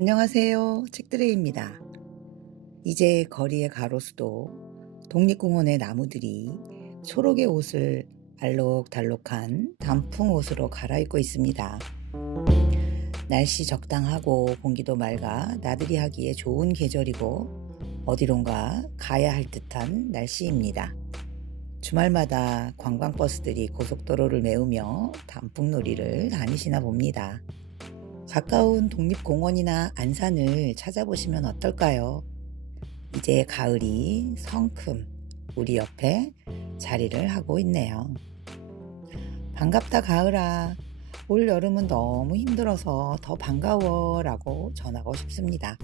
안녕하세요. 책드레입니다. 이제 거리의 가로수도 독립공원의 나무들이 초록의 옷을 알록달록한 단풍 옷으로 갈아입고 있습니다. 날씨 적당하고 공기도 맑아 나들이 하기에 좋은 계절이고 어디론가 가야 할 듯한 날씨입니다. 주말마다 관광버스들이 고속도로를 메우며 단풍놀이를 다니시나 봅니다. 가까운 독립공원이나 안산을 찾아보시면 어떨까요? 이제 가을이 성큼 우리 옆에 자리를 하고 있네요. 반갑다 가을아. 올 여름은 너무 힘들어서 더 반가워 라고 전하고 싶습니다.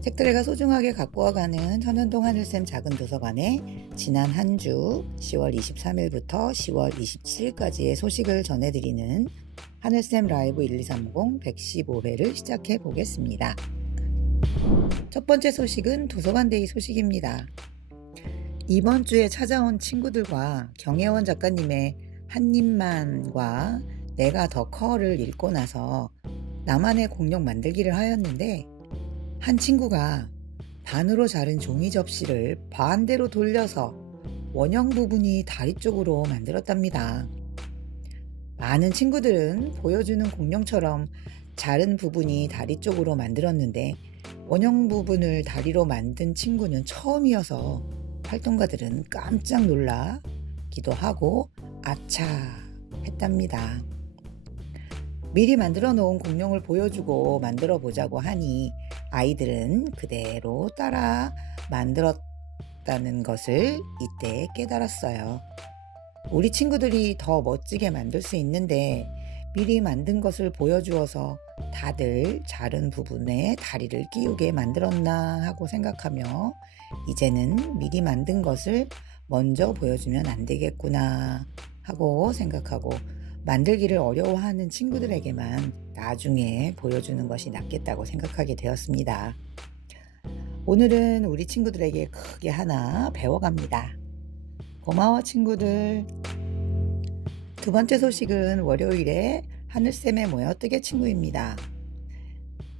책들에가 소중하게 갖고 와가는 천연동 하늘샘 작은 도서관에 지난 한 주 10월 23일부터 10월 27일까지의 소식을 전해드리는 하늘샘 라이브 1230 115회를 시작해 보겠습니다. 첫 번째 소식은 도서관데이 소식입니다. 이번 주에 찾아온 친구들과 경혜원 작가님의 한입만과 내가 더 커를 읽고 나서 나만의 공룡 만들기를 하였는데 한 친구가 반으로 자른 종이 접시를 반대로 돌려서 원형 부분이 다리 쪽으로 만들었답니다. 많은 친구들은 보여주는 공룡처럼 자른 부분이 다리 쪽으로 만들었는데 원형 부분을 다리로 만든 친구는 처음이어서 활동가들은 깜짝 놀라기도 하고 아차 했답니다. 미리 만들어 놓은 공룡을 보여주고 만들어 보자고 하니 아이들은 그대로 따라 만들었다는 것을 이때 깨달았어요. 우리 친구들이 더 멋지게 만들 수 있는데 미리 만든 것을 보여주어서 다들 자른 부분에 다리를 끼우게 만들었나 하고 생각하며 이제는 미리 만든 것을 먼저 보여주면 안 되겠구나 하고 생각하고 만들기를 어려워하는 친구들에게만 나중에 보여주는 것이 낫겠다고 생각하게 되었습니다. 오늘은 우리 친구들에게 크게 하나 배워갑니다. 고마워 친구들. 두 번째 소식은 월요일에 하늘샘에 모여 뜨개 친구입니다.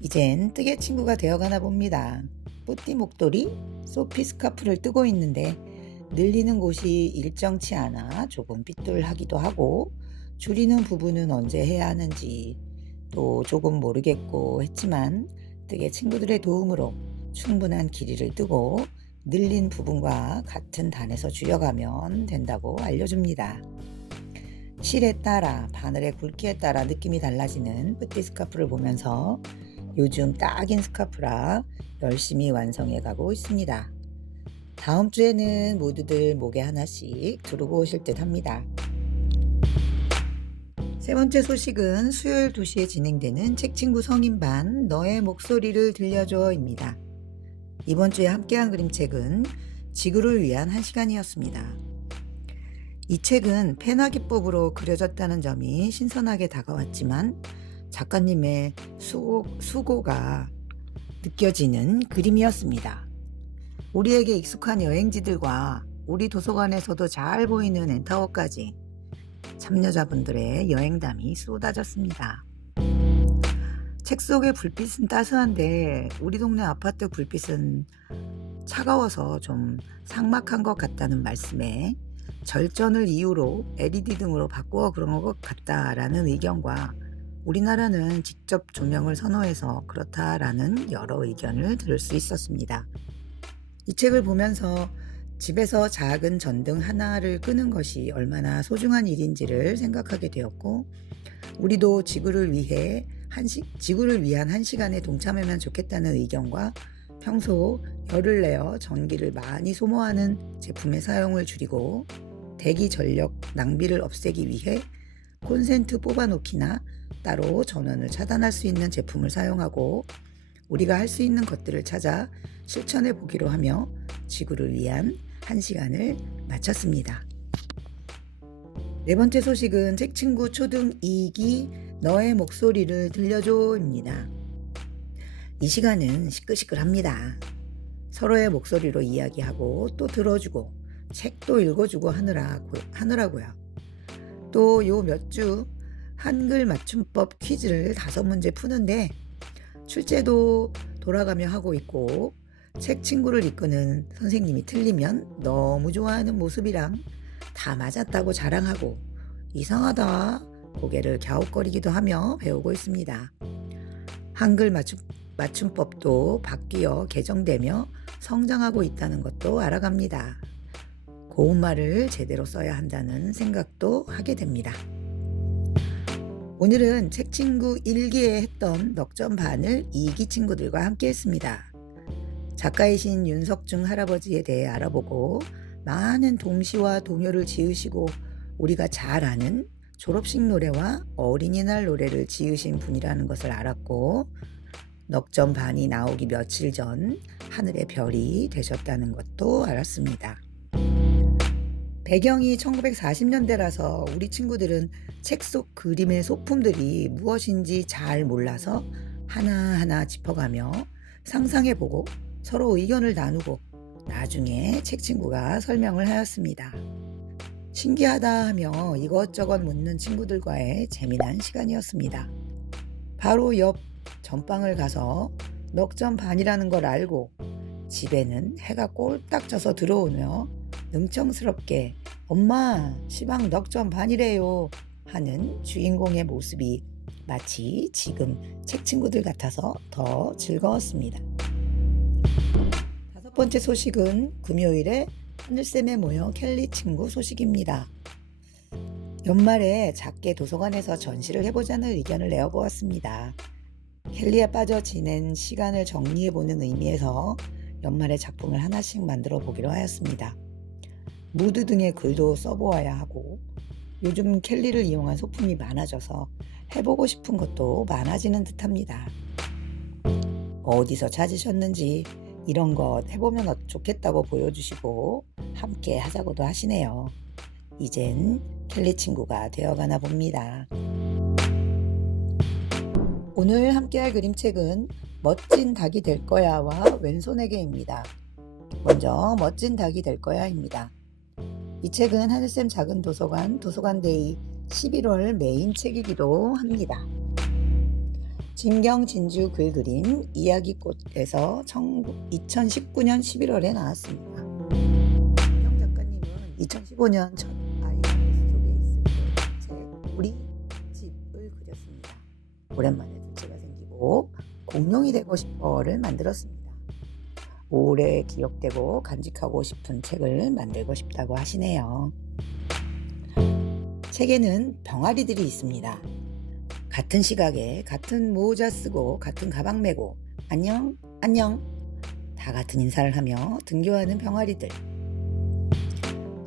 이젠 뜨개 친구가 되어가나 봅니다. 뿌띠 목도리, 소피 스카프를 뜨고 있는데 늘리는 곳이 일정치 않아 조금 삐뚤하기도 하고 줄이는 부분은 언제 해야 하는지 또 조금 모르겠고 했지만 뜨개 친구들의 도움으로 충분한 길이를 뜨고 늘린 부분과 같은 단에서 줄여가면 된다고 알려줍니다. 실에 따라 바늘의 굵기에 따라 느낌이 달라지는 뿌띠 스카프를 보면서 요즘 딱인 스카프라 열심히 완성해 가고 있습니다. 다음 주에는 모두들 목에 하나씩 두르고 오실 듯 합니다. 세 번째 소식은 수요일 2시에 진행되는 책친구 성인반 너의 목소리를 들려줘입니다. 이번 주에 함께한 그림책은 지구를 위한 1시간이었습니다. 이 책은 펜화 기법으로 그려졌다는 점이 신선하게 다가왔지만 작가님의 수고가 느껴지는 그림이었습니다. 우리에게 익숙한 여행지들과 우리 도서관에서도 잘 보이는 엔타워까지 참여자분들의 여행담이 쏟아졌습니다. 책 속의 불빛은 따스한데 우리 동네 아파트 불빛은 차가워서 좀 삭막한 것 같다는 말씀에 절전을 이유로 LED 등으로 바꾸어 그런 것 같다라는 의견과 우리나라는 직접 조명을 선호해서 그렇다라는 여러 의견을 들을 수 있었습니다. 이 책을 보면서 집에서 작은 전등 하나를 끄는 것이 얼마나 소중한 일인지를 생각하게 되었고 우리도 지구를 위한 1시간에 동참하면 좋겠다는 의견과 평소 열을 내어 전기를 많이 소모하는 제품의 사용을 줄이고 대기 전력 낭비를 없애기 위해 콘센트 뽑아놓기나 따로 전원을 차단할 수 있는 제품을 사용하고 우리가 할 수 있는 것들을 찾아 실천해 보기로 하며 지구를 위한 1시간을 마쳤습니다. 네 번째 소식은 책친구 초등 2기 너의 목소리를 들려줘입니다. 이 시간은 시끌시끌합니다. 서로의 목소리로 이야기하고 또 들어주고 책도 읽어주고 하느라고요. 또 요 몇 주 한글 맞춤법 퀴즈를 5문제 푸는데 출제도 돌아가며 하고 있고 책 친구를 이끄는 선생님이 틀리면 너무 좋아하는 모습이랑 다 맞았다고 자랑하고 이상하다 고개를 갸웃거리기도 하며 배우고 있습니다. 한글 맞춤법도 바뀌어 개정되며 성장하고 있다는 것도 알아갑니다. 고운말을 제대로 써야 한다는 생각도 하게 됩니다. 오늘은 책 친구 1기에 했던 넉점 반을 2기 친구들과 함께 했습니다. 작가이신 윤석중 할아버지에 대해 알아보고 많은 동시와 동요를 지으시고 우리가 잘 아는 졸업식 노래와 어린이날 노래를 지으신 분이라는 것을 알았고 넉점 반이 나오기 며칠 전 하늘의 별이 되셨다는 것도 알았습니다. 배경이 1940년대라서 우리 친구들은 책 속 그림의 소품들이 무엇인지 잘 몰라서 하나하나 짚어가며 상상해보고 서로 의견을 나누고 나중에 책 친구가 설명을 하였습니다. 신기하다 하며 이것저것 묻는 친구들과의 재미난 시간이었습니다. 바로 옆 전방을 가서 넉점 반이라는 걸 알고 집에는 해가 꼴딱 져서 들어오며 능청스럽게 엄마 시방 넉점 반이래요 하는 주인공의 모습이 마치 지금 책 친구들 같아서 더 즐거웠습니다. 5번째 소식은 금요일에 하늘쌤에 모여 켈리 친구 소식입니다. 연말에 작게 도서관에서 전시를 해보자는 의견을 내어보았습니다. 켈리에 빠져 지낸 시간을 정리해보는 의미에서 연말에 작품을 하나씩 만들어 보기로 하였습니다. 무드 등의 글도 써보아야 하고 요즘 켈리를 이용한 소품이 많아져서 해보고 싶은 것도 많아지는 듯합니다. 어디서 찾으셨는지 이런 것 해보면 좋겠다고 보여주시고 함께 하자고도 하시네요. 이젠 켈리 친구가 되어가나 봅니다. 오늘 함께할 그림책은 멋진 닭이 될 거야와 왼손에게입니다. 먼저 멋진 닭이 될 거야입니다. 이 책은 하늘쌤 작은 도서관 도서관데이 11월 메인 책이기도 합니다. 진경 진주 글그림 이야기꽃에서 2019년 11월에 나왔습니다. 진경 작가님은 2015년 첫 아이스 속에 있을 때 책 우리 집을 그렸습니다. 오랜만에 둘째가 생기고 공룡이 되고 싶어를 만들었습니다. 오래 기억되고 간직하고 싶은 책을 만들고 싶다고 하시네요. 책에는 병아리들이 있습니다. 같은 시각에 같은 모자 쓰고 같은 가방 메고 안녕 안녕 다 같은 인사를 하며 등교하는 병아리들.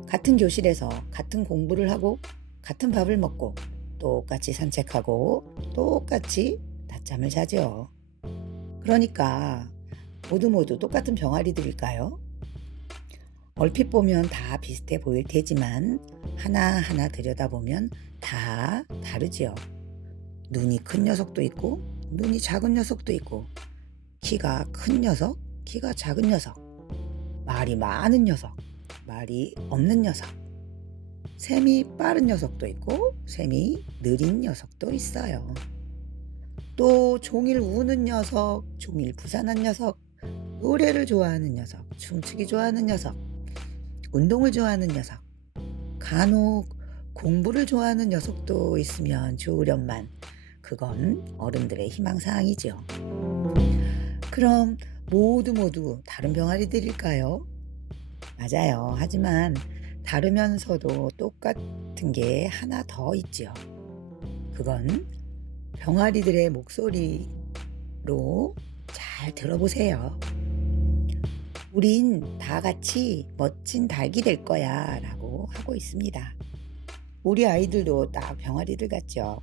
같은 교실에서 같은 공부를 하고 같은 밥을 먹고 똑같이 산책하고 똑같이 낮잠을 자죠. 그러니까 모두 똑같은 병아리들일까요? 얼핏 보면 다 비슷해 보일 테지만 하나하나 들여다보면 다 다르지요. 눈이 큰 녀석도 있고 눈이 작은 녀석도 있고 키가 큰 녀석, 키가 작은 녀석, 말이 많은 녀석, 말이 없는 녀석, 셈이 빠른 녀석도 있고 셈이 느린 녀석도 있어요. 또 종일 우는 녀석, 종일 부산한 녀석, 노래를 좋아하는 녀석, 춤추기 좋아하는 녀석, 운동을 좋아하는 녀석, 간혹 공부를 좋아하는 녀석도 있으면 좋으련만 그건 어른들의 희망사항이죠. 그럼 모두 다른 병아리들일까요? 맞아요. 하지만 다르면서도 똑같은 게 하나 더 있죠. 그건 병아리들의 목소리로 잘 들어보세요. 우린 다 같이 멋진 닭이 될 거야 라고 하고 있습니다. 우리 아이들도 딱 병아리들 같죠.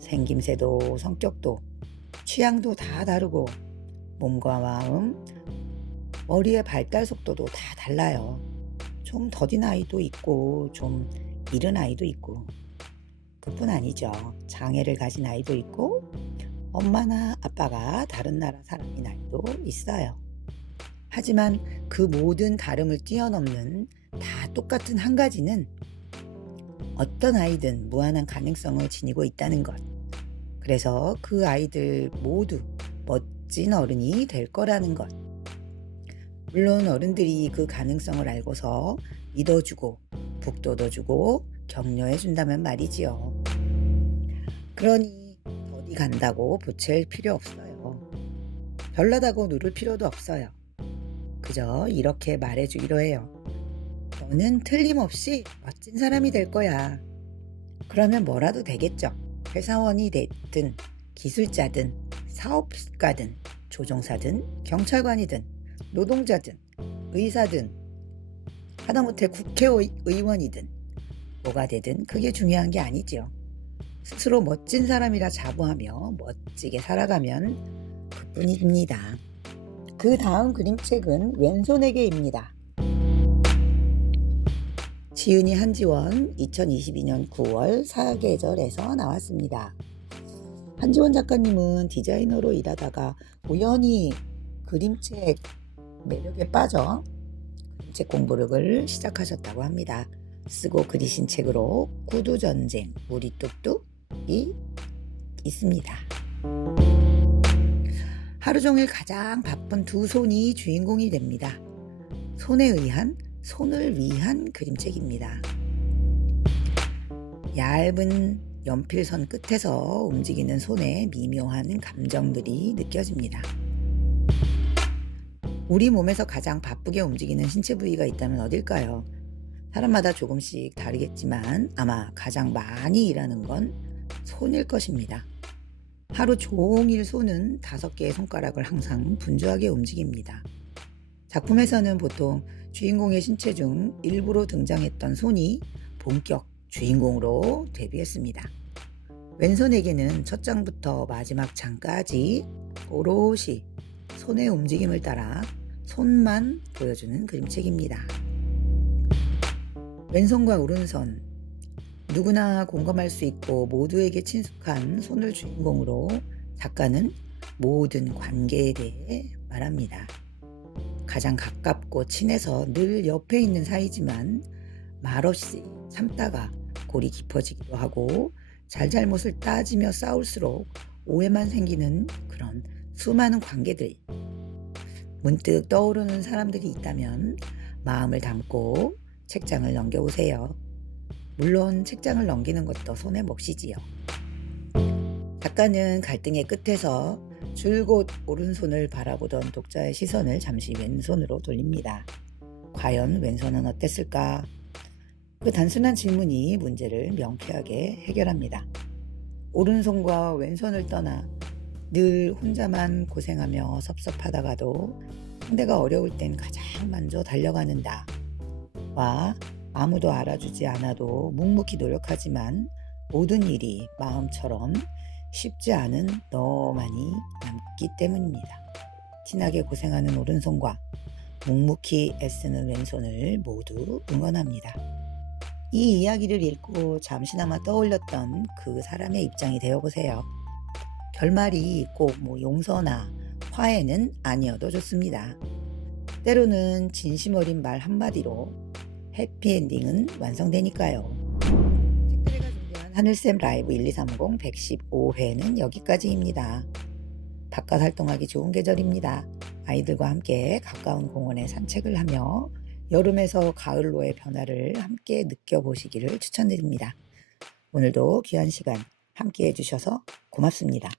생김새도 성격도 취향도 다 다르고 몸과 마음, 머리의 발달 속도도 다 달라요. 좀 더딘 아이도 있고 좀 이른 아이도 있고 그뿐 아니죠. 장애를 가진 아이도 있고 엄마나 아빠가 다른 나라 사람인 아이도 있어요. 하지만 그 모든 다름을 뛰어넘는 다 똑같은 한 가지는 어떤 아이든 무한한 가능성을 지니고 있다는 것. 그래서 그 아이들 모두 멋진 어른이 될 거라는 것. 물론 어른들이 그 가능성을 알고서 믿어주고 북돋워주고 격려해준다면 말이지요. 그러니 더디 간다고 보챌 필요 없어요. 별나다고 누를 필요도 없어요. 그저 이렇게 말해주기로 해요. 너는 틀림없이 멋진 사람이 될 거야. 그러면 뭐라도 되겠죠. 회사원이 됐든 기술자든 사업가든 조종사든 경찰관이든 노동자든 의사든 하다못해 국회의원이든 뭐가 되든 그게 중요한 게 아니지요. 스스로 멋진 사람이라 자부하며 멋지게 살아가면 그뿐입니다. 그 다음 그림책은 왼손에게입니다. 지은이 한지원 2022년 9월 사계절에서 나왔습니다. 한지원 작가님은 디자이너로 일하다가 우연히 그림책 매력에 빠져 그림책 공부를 시작하셨다고 합니다. 쓰고 그리신 책으로 구두전쟁, 우리 뚝뚝이 있습니다. 하루 종일 가장 바쁜 두 손이 주인공이 됩니다. 손을 위한 그림책입니다. 얇은 연필선 끝에서 움직이는 손의 미묘한 감정들이 느껴집니다. 우리 몸에서 가장 바쁘게 움직이는 신체 부위가 있다면 어딜까요? 사람마다 조금씩 다르겠지만 아마 가장 많이 일하는 건 손일 것입니다. 하루 종일 손은 5개의 손가락을 항상 분주하게 움직입니다. 작품에서는 보통 주인공의 신체 중 일부로 등장했던 손이 본격 주인공으로 데뷔했습니다. 왼손에게는 첫 장부터 마지막 장까지 오롯이 손의 움직임을 따라 손만 보여주는 그림책입니다. 왼손과 오른손, 누구나 공감할 수 있고 모두에게 친숙한 손을 주인공으로 작가는 모든 관계에 대해 말합니다. 가장 가깝고 친해서 늘 옆에 있는 사이지만 말없이 참다가 골이 깊어지기도 하고 잘잘못을 따지며 싸울수록 오해만 생기는 그런 수많은 관계들. 문득 떠오르는 사람들이 있다면 마음을 담고 책장을 넘겨보세요. 물론 책장을 넘기는 것도 손의 몫이지요. 작가는 갈등의 끝에서 줄곧 오른손을 바라보던 독자의 시선을 잠시 왼손으로 돌립니다. 과연 왼손은 어땠을까? 그 단순한 질문이 문제를 명쾌하게 해결합니다. 오른손과 왼손을 떠나 늘 혼자만 고생하며 섭섭하다가도 상대가 어려울 땐 가장 먼저 달려가는 나와 아무도 알아주지 않아도 묵묵히 노력하지만 모든 일이 마음처럼 쉽지 않은 너만이 남기 때문입니다. 티나게 고생하는 오른손과 묵묵히 애쓰는 왼손을 모두 응원합니다. 이 이야기를 읽고 잠시나마 떠올렸던 그 사람의 입장이 되어보세요. 결말이 꼭 용서나 화해는 아니어도 좋습니다. 때로는 진심 어린 말 한마디로 해피엔딩은 완성되니까요. 책들이가 준비한 하늘쌤 라이브 1230 115회는 여기까지입니다. 바깥 활동하기 좋은 계절입니다. 아이들과 함께 가까운 공원에 산책을 하며 여름에서 가을로의 변화를 함께 느껴보시기를 추천드립니다. 오늘도 귀한 시간 함께 해주셔서 고맙습니다.